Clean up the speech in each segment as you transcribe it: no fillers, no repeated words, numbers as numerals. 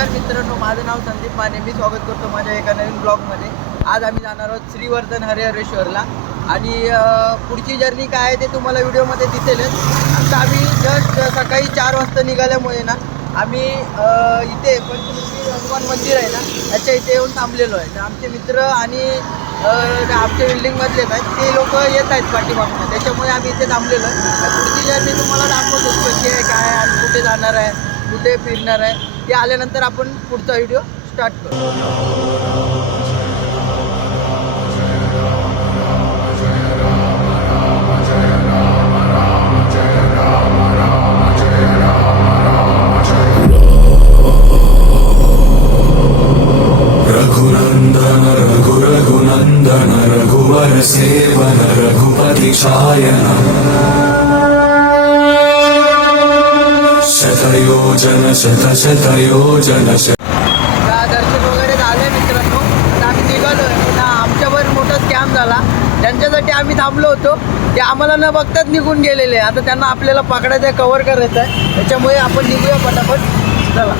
नमस्कार मित्रांनो, माझं नाव संदीप माने. मी स्वागत करतो माझ्या एका नवीन ब्लॉगमध्ये. आज आम्ही जाणार आहोत श्रीवर्धन हरिहरेश्वरला आणि पुढची जर्नी काय आहे ते तुम्हाला व्हिडिओमध्ये दिसेलच. आता आम्ही जस्ट सकाळी 4 वाजता निघाल्यामुळे ना आम्ही इथे पंचमुखी हनुमान मंदिर आहे ना त्याच्या इथे येऊन थांबलेलो आहे. तर आमचे मित्र आणि आमच्या बिल्डिंगमधले आहेत ते लोक येत आहेत पाठीमागून, त्याच्यामुळे आम्ही इथे थांबलेलो आहे. पुढची जर्नी तुम्हाला दाखवतो कशी आहे, काय आहे, आम्ही कुठे जाणार आहे, कुठे फिरणार आहे, ते आल्यानंतर आपण पुढचा व्हिडिओ स्टार्ट करू. रघुनंदन रघुरघुनंदन रघुवर सेवन रघुपति शायन शतयोजन शतशतयोजन दर्शन वगैरे झाले मित्रांनो. आता आम्ही निघालो ना. आमच्यावर मोठा स्कॅम झाला. ज्यांच्यासाठी आम्ही थांबलो होतो ते आम्हाला न बघताच निघून गेलेले. आता त्यांना आपल्याला पकडायचं आहे, कव्हर करायचं आहे. त्याच्यामुळे आपण निघूया पटापट. चला.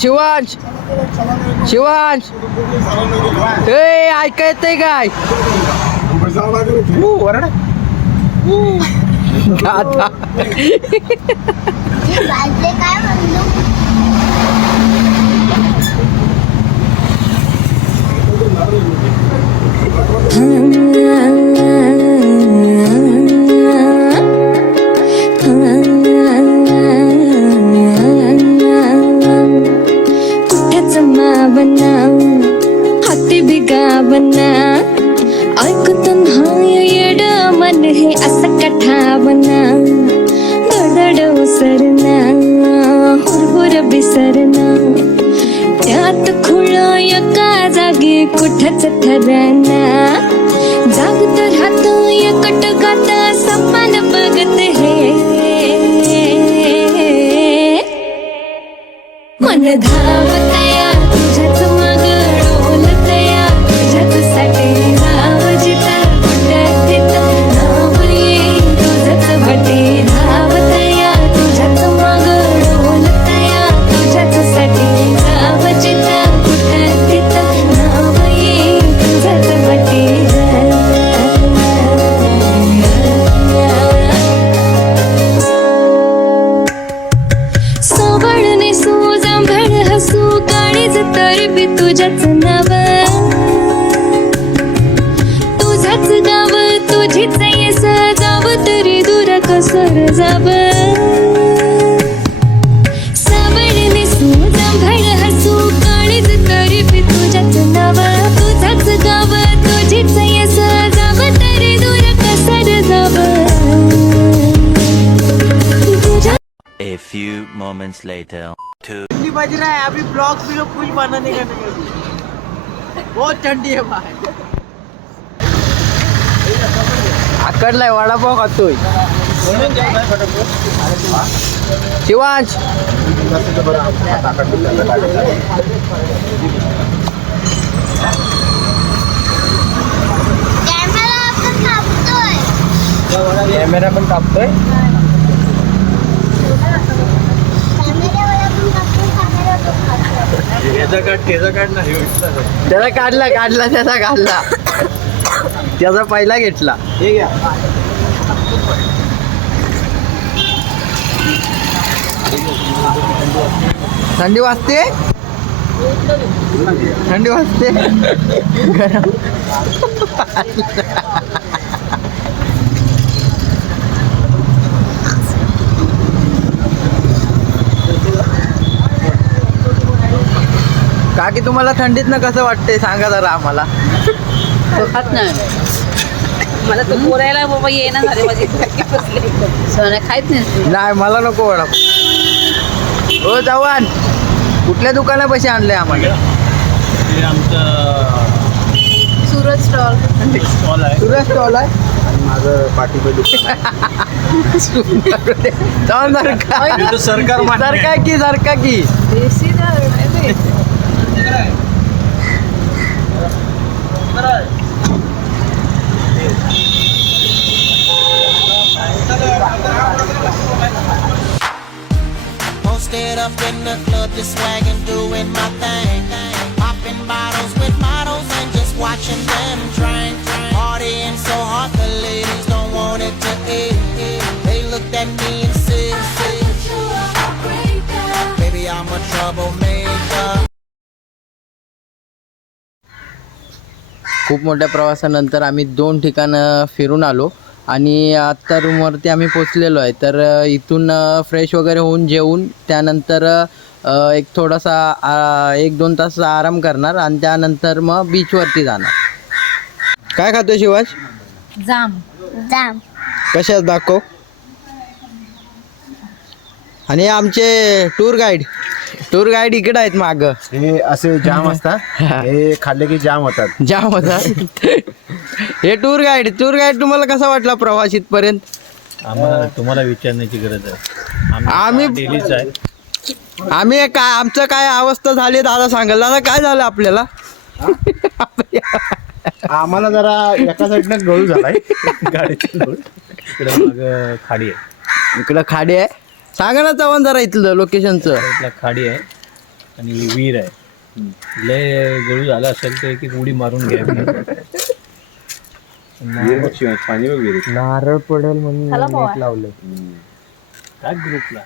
शिवांश शिवांश ऐका येतंय काय? ऐकून येड मन हे असं कठावना दडड उसरना हुरहुर बिसरना त्यात खुळ एका जागी कुठच ठरना जागत राहतो एकट गात समान बघत हे मन धावतया तुझ्याच मग डोलतया तुझ्याच साठी राव जिता कुठं तिथं नाव येईल तुझंच भटी धावतया तुझ्याच मग डोलतया तुझ्याच साठी राव जिता कुठं तिथं नाव येईल तुझंच भटी सोबळने सुजांभळ हसू काळीज तर बी तुझ्याच नाव तुझाच गाव तुझीच येस जाव तरी दूर कसर जाव साबळने सुजांभळ हसू काळीज तरी बी तुझ्याच नाव तुझाच गाव तुझीच येस जाव तरी दूर कसर जाव. A few moments later. ठंडी बज रहा है अभी. ब्लॉग भी लोग कुछ बनाने का नहीं. बहुत ठंडी है भाई. आकडलाय वडापाव खातोय शिवांश. कॅमेरा पण कापतोय. त्याला काढला त्याचा पहिला घेतला. थंडी वाजते. थंडी वाजते गरम. काकी तुम्हाला थंडीतनं कसं वाटतंय सांगा जरा आम्हाला. खात नाही मला तर बोलायला बाबा येणं झाले माझे सोन्या खायच नाही. नाही मला नको वडा. हो जवान कुठल्या दुकानापाशी आणलंय आम्हाला. सुरत स्टॉल सुरत स्टॉल आहे. माझं पाठीचं दुकान जाऊन सरका की सरका की. देशी Posted up in the club, just swagging, doing my thing. Popping bottles with models and just watching them drink. Partying so hard, the ladies don't want it to end. They looked at me and said, baby, I'm a troublemaker. खूप मोठ्या प्रवासानंतर आम्ही 2 ठिकाणं फिरून आलो आणि आत्ता रूमवरती आम्ही पोचलेलो आहे. तर इथून फ्रेश वगैरे होऊन जेवून त्यानंतर एक थोडासा 1-2 तास आराम करणार आणि त्यानंतर मग बीचवरती जाणार. काय खातो शिवाज. जाम कशात दाखव. आणि आमचे टूर गाईड इकडे आहेत माग. हे असे जाम असतात. हे खाल्ले की जाम होतात. जाम होतात. हे टूर गाईड तुम्हाला कसा वाटला प्रवास इथपर्यंत. आम्हाला तुम्हाला विचारण्याची गरज आहे. आम्ही डेलीच आहे. आम्ही काय आमचं काय अवस्था झाली दादा सांगाल. दादा काय झालं आपल्याला. आम्हाला जरा एका साईडनं गळू झालाय गाडीची लोड. इकडे मग खाडी आहे. इकडं खाडी आहे. सांगा ना चव्हाण जरा इथलं लोकेशनचं. इथला खाडी आहे आणि विहीर आहे. लय गळू झाला असेल तर एक उडी मारून घ्या. पाणी वगैरे नारळ पडेल म्हणून लावलं. काय ग्रुपला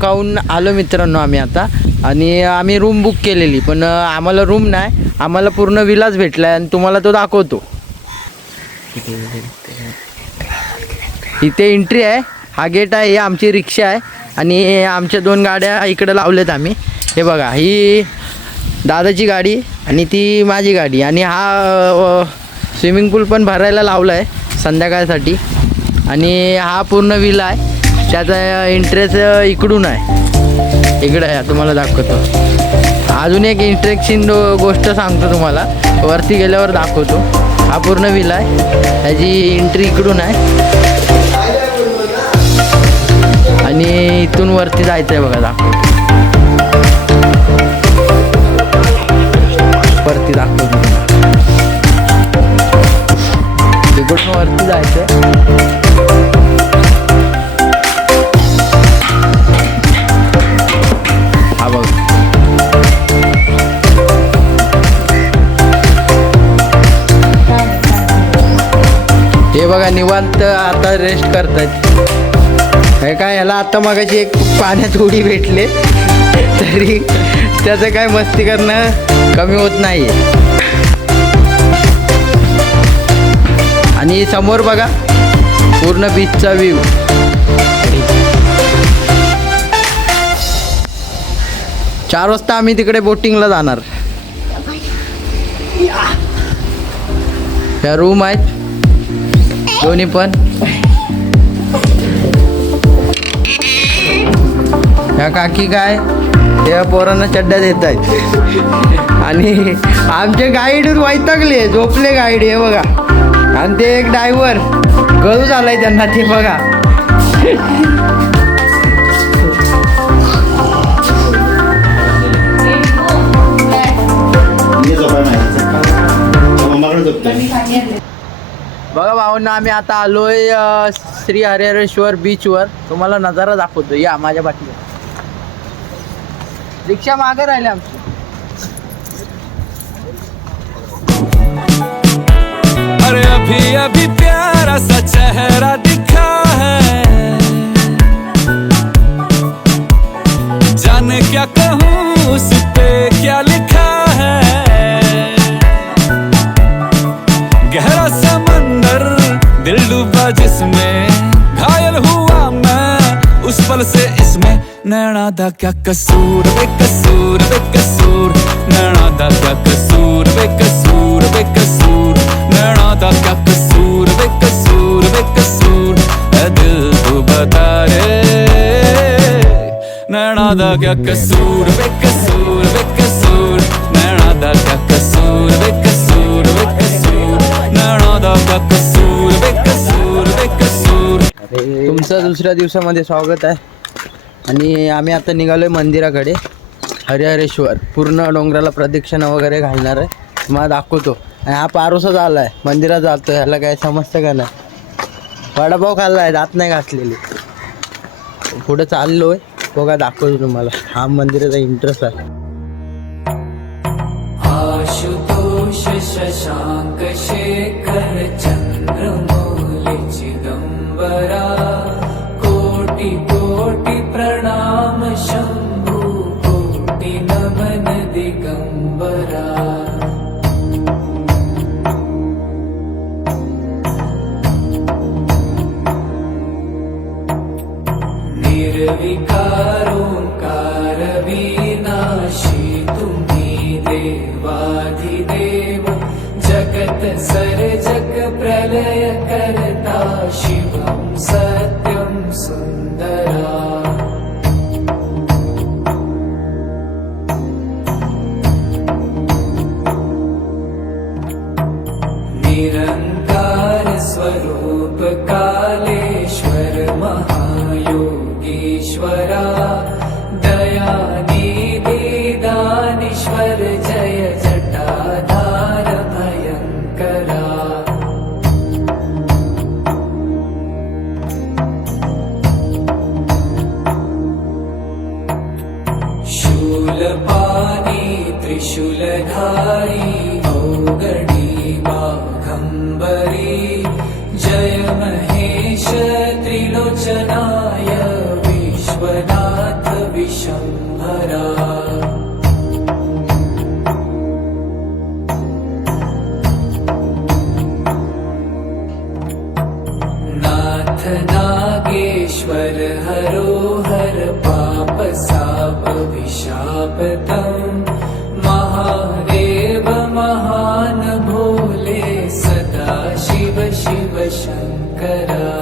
खाऊन आलो मित्रांनो आम्ही आता. आणि आम्ही रूम बुक केलेली पण आम्हाला रूम नाही. आम्हाला पूर्ण विलाच भेटला आणि तुम्हाला तो दाखवतो. इथे एंट्री आहे. हा गेट आहे. ही आमची रिक्षा आहे आणि आमच्या 2 गाड्या इकडे लावल्यात आम्ही. हे बघा ही दादाची गाडी आणि ती माझी गाडी. आणि हा स्विमिंग पूल पण भरायला लावला आहे संध्याकाळसाठी. आणि हा पूर्ण विला आहे. त्याचा इंटरेस्ट इकडून आहे. इकडं आहे तुम्हाला दाखवतो. अजून एक इंटरेस्टिंग गोष्ट सांगतो तुम्हाला. वरती गेल्यावर दाखवतो. हा पूर्ण विला आहे. त्याची एंट्री इकडून आहे आणि इथून वरती जायचं आहे बघा. दाखवतो वरती दाखवतो. इकडून वरती जायचं. हा बघ हे बघा निवांत आता रेस्ट करतायत. हे काय याला आता मगाशी एक पाण्यात उडी भेटले तरी त्याचं काय मस्ती करणं कमी होत नाही. आणि समोर बघा पूर्ण बीचचा व्ह्यू. चार वाजता आम्ही तिकडे बोटिंगला जाणार. ह्या रूम आहेत दोन्ही पण. ह्या काकी काय या पोरांना चड्ड्या देत आहेत. आणि आमचे गाईड वैतागले झोपले गाईड. हे बघा. आणि ते एक ड्रायव्हर गळू झालाय त्यांना. ते बघा बघा भाऊंना आम्ही आता आलोय श्री हरिहरेश्वर बीचवर. तुम्हाला नजारा दाखवतो. या माझ्या पाठीवर. रिक्षा मागे राहिली आमची. अरे अभी अभी प्यारा सा चेहरा दिखा है, जाने क्या कहूँ उस पे क्या लिखा है, गहरा समंदर दिल डूबा जिसमें, घायल हुआ मैं उस पल से इसमें। नैना दा क्या कसूर बेकसूर बेकसूर, नैना दा क्या कसूर बेकसूर बेकसूर, नैना दा क्या कसूर बेकसूर बेकसूर, ऐ दिल तू बता रे, नैना दा क्या कसूर बेकसूर बेकसूर, नैना दा क्या कसूर बेकसूर बेकसूर, नैना दा क्या कसूर बेकसूर बेकसूर। तुमचं दुसऱ्या दिवसामध्ये स्वागत आहे आणि आम्ही आता निघालोय मंदिराकडे हरिहरेश्वर. पूर्ण डोंगराला प्रदक्षिणा वगैरे घालणार आहे, मला दाखवतो. आणि हा पारोसाच आला आहे, मंदिरात जातो. ह्याला काय समजतं का नाही. वडापाव खाल्ला आहे, दात नाही घासलेली. पुढे चाललो आहे, बघा दाखवतो तुम्हाला. हा मंदिराचा इंटरेस्ट आहे. आशुतोष शशांक शेखर चंद्रमौली चिदंबरा, कोटि कोटि प्रणाम शंभु, कोटि नमन दिगंबरा। निर्विकारोंकार विनाशी तुम्ही देवाधिदेव, जगत सर्जक प्रलय करता शिवं सत्यं सुंदरा। निरंकार स्वरूप कालेश्वर महायोगीश्वरा, दयानिधि दानीश्वर जय जटाधार भयंकरा। शूलपाणी त्रिशूलधारी औगणी बाघंबरी, जय महेश त्रिलोचनाय विश्वनाथ विशंभरा। नाथ नागेश्वर हरोहर पाप साप विशापतम, महादेव महान भोले सदा शिव शिव शंकरा।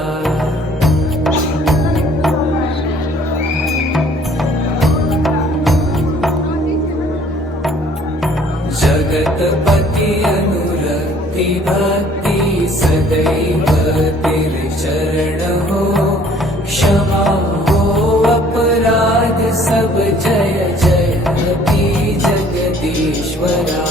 जगतपति अनुरक्ति भक्ति सदैव तेरे चरण हो, क्षमा हो अपराध सब जय जय हरि जगदीश्वरा।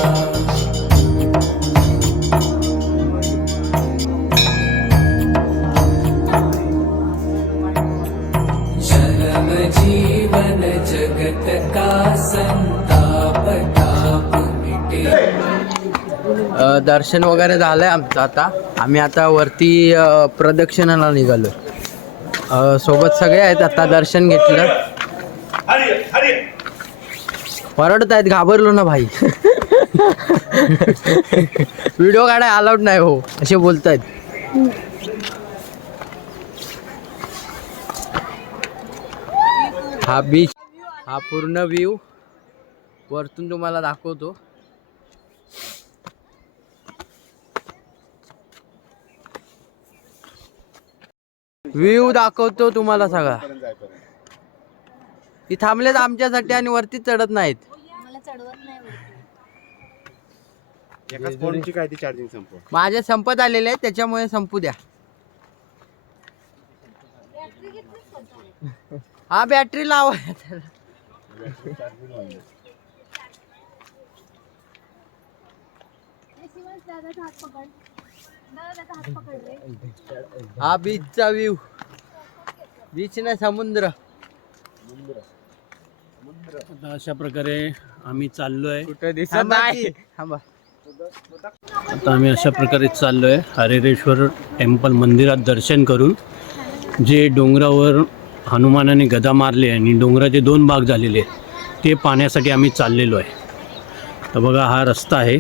जन्म जीवन जगत का संताप ताप मिटे। दर्शन वगैरे झालंय आमचं. आम्ही आता वरती प्रदक्षिणाला निघालो. सोबत सगळे आहेत. आता दर्शन घेतलं. परडत आहेत, घाबरलो ना भाई. व्हिडिओ काढाय अलाउड नाही हो असे बोलतायत. हा बीच, हा पूर्ण व्ह्यू वरतून तुम्हाला दाखवतो. व्ह्यू दाखवतो तुम्हाला सगळा. ती थांबलेत आमच्यासाठी आणि वरती चढत नाहीत. एकाच फोनची काय ती चार्जिंग संपव. माझे संपत आलेले आहेत, त्याच्यामुळे संपू द्या. हा बॅटरी लावा. हा बीचचा व्ह्यू. बीच नाही, समुद्र. आता अशा प्रकारे आम्ही चाललोय. कुठे दिसत नाही. थांबा. आता आम्ही अशा प्रकारे चाललोय हरिहरेश्वर टेम्पल मंदिरात दर्शन करून. जे डोंगरावर हनुमानाने गदा मारले आणि डोंगराचे 2 भाग झालेले आहेत. ते पाहण्यासाठी आम्ही चाललेलो आहे. तर बघा हा रस्ता आहे.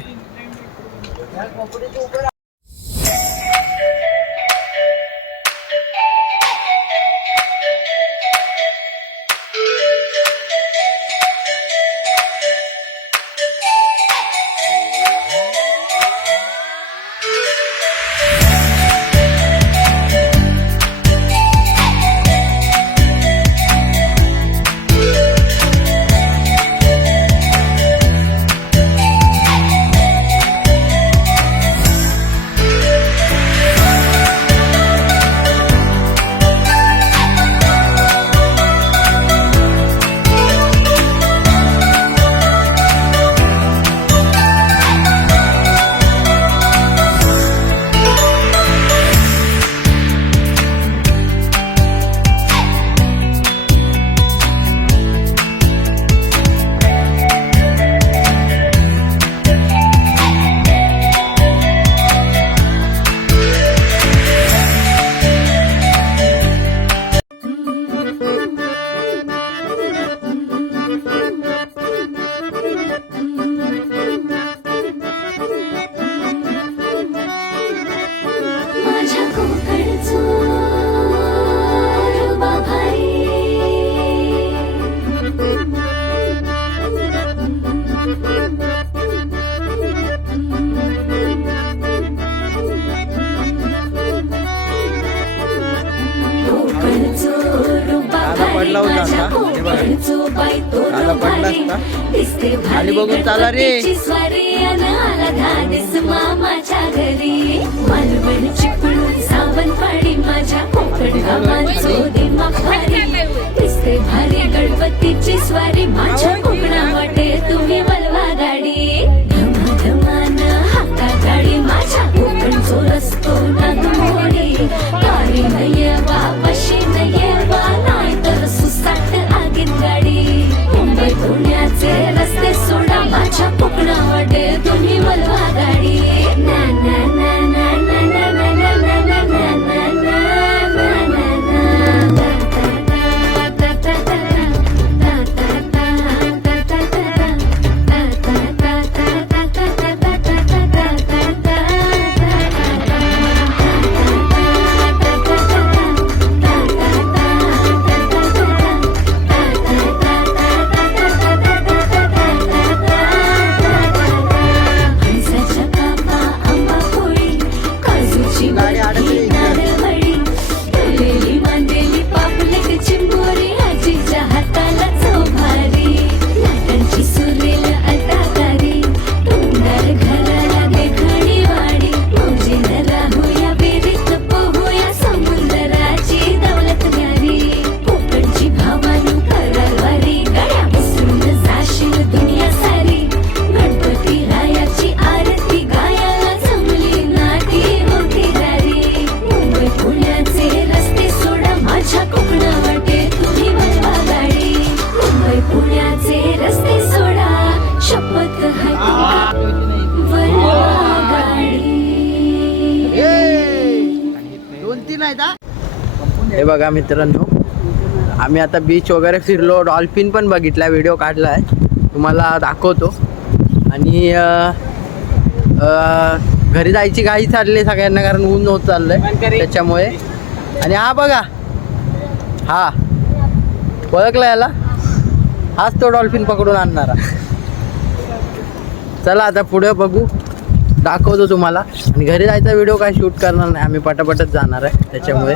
माझ्या कोकणचो बाभाई कोकणचो पडला होता माझ्या आता. हे बघा. कोकणचो बाई तो दादा पडला भारी. असता. दिसते भारी खाली बघून चाला रे. गणपतीची स्वारी अन आला धाडस मामाच्या घरी मालवण चिपळूण सावंतवाडी माझ्या कोकण गावाचो दिमाग भारी दिसते भारी गणपतीची स्वारी माझ्या कोकणा वाटे तुम्ही वलवा गाडी धमाधमान हाका गाडी माझ्या कोकणचो रस्तो नागमोडी गाडी नये वा पशी नये वा नाही तर सुसाट आगीन गाडी मुंबई पुण्याचे रस्ते सोडा माझ्या कोकणा वाटे तुम्ही वलवा गाडी ना ना ना ना ना ना ना ना ना ना ना ना ना ना फणसाच्या कापा आंबा पोळी काजूची बर्फी नारळवडी तळलेली मांदेली पापलेट चिंबोरी आजीच्या हाताला चव भारी लाटांची सुरेल अदाकारी तोंडार घराला देखणी वाडी मौजेनं राहूया बेरीत पोहूया समुद्राची दौलत न्यारी कोकणची भावानू करारवारी गळ्या बसून जाशील दुनिया सारी गणपती रायाची आरती गायाला जमली नाटी मोठी दारी मुंबई पुण्याचे रस्ते सोडा माझ्या कोकणा वाटे तुम्ही वलवा गाडी मुंबई पुण्याचे रस्ते सोडा शपथ हाती वलवा गाडी 2-3 आहेत हा. हे बघा मित्रांनो, आम्ही आता बीच वगैरे फिरलो, डॉल्फिन पण बघितला, व्हिडिओ काढला आहे, तुम्हाला दाखवतो. आणि घरी जायची घाई चालली सगळ्यांना, कारण ऊन होत चाललंय त्याच्यामुळे. आणि हा बघा, हा ओळखला याला, हाच तो डॉल्फिन पकडून आणणारा. चला आता पुढे बघू, दाखवतो तुम्हाला. आणि घरी जायचा व्हिडिओ काय शूट करणार नाही, आम्ही पटापटच जाणार आहे त्याच्यामुळे.